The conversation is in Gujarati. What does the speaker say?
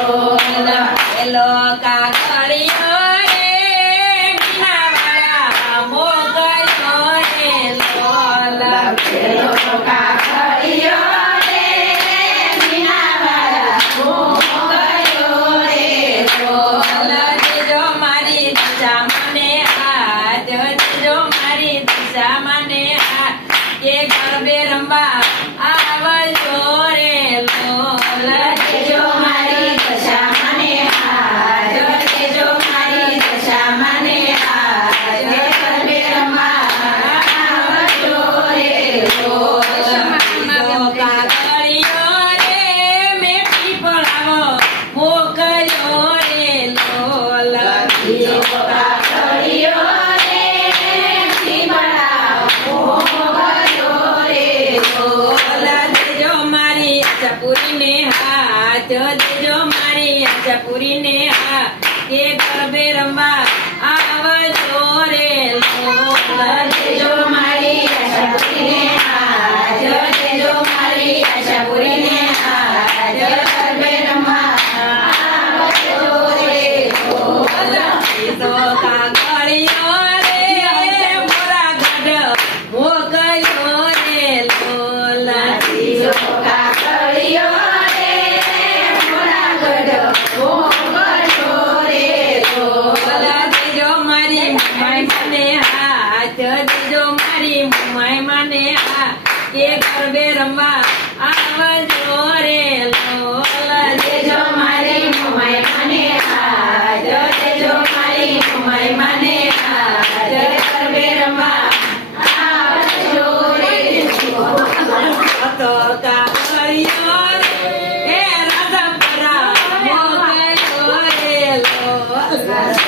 લોલ એલો કાગળિયો રે મીનાવાળા મોગલ્યો રે લોલ પેલો કાગળિયો રે મીનાવાળા મોગલ્યો રે લોલ દેજો મારી દિશા મને હાથ દેજો મારી દિશા મને હાથ કે ગરબે રમવા આવજો રે લોલ દેજો મારી દશા મને હાથ દેજો મારી દશા મને હાથ ગરબે રમવા આવજો રે લોલ કાગળિયો રે મેં પીપળાવો મોકલ્યો રે લોલ બીજો કાગળિયો રે મીનાવાળા મોગલ્યો રે લોલ દેજો મારી આશાપુરીને હાથ દેજો મારી આશાપુરીને હાથ કે ગરબે રમવા આવજો રે લોલ દેજો મારી આશાપુરીને હાથ દેજો મારી આશાપુરીને હાથ ગરબે રમવા આવજો રે લોલ તો કાગળિયો રે મોરા ગઢ મોકલ્યો રે લોલ બીજો કાગળિયો રે મોરાગઢ મોગલ્યો રે લોલ દેજો મારી મુંબઈ મને હાથ દેજો મારી મુંબઈ મને હાથ કે ગરબે રમવા આવજો રે લોલ દેજો મારી મુંબઈ મને હાથ દેજો મારી મુંબઈ મને હાથ ગરબે રમવા આવજો રે લોલ તો કાગળિયો રે એ રાધા મોકલ્યો રે લોલ